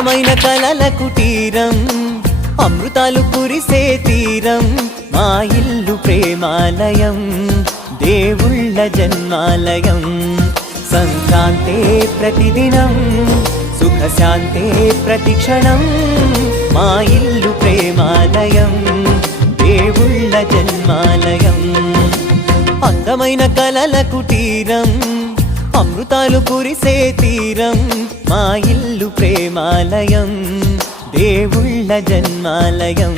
అందమైన కలల కుటీరం, అమృతాలు కురిసే తీరం, మా ఇల్లు ప్రేమాలయం, దేవుళ్ళ జన్మాలయం. సంక్రాంతే ప్రతిదినం, సుఖశాంతే ప్రతిక్షణం, మా ఇల్లు ప్రేమాలయం, దేవుళ్ళ జన్మాలయం. అందమైన కలల కుటీరం, అమృతాలు కురిసే తీరం, మా ఇల్లు ప్రేమాలయం, దేవుళ్ళ జన్మాలయం.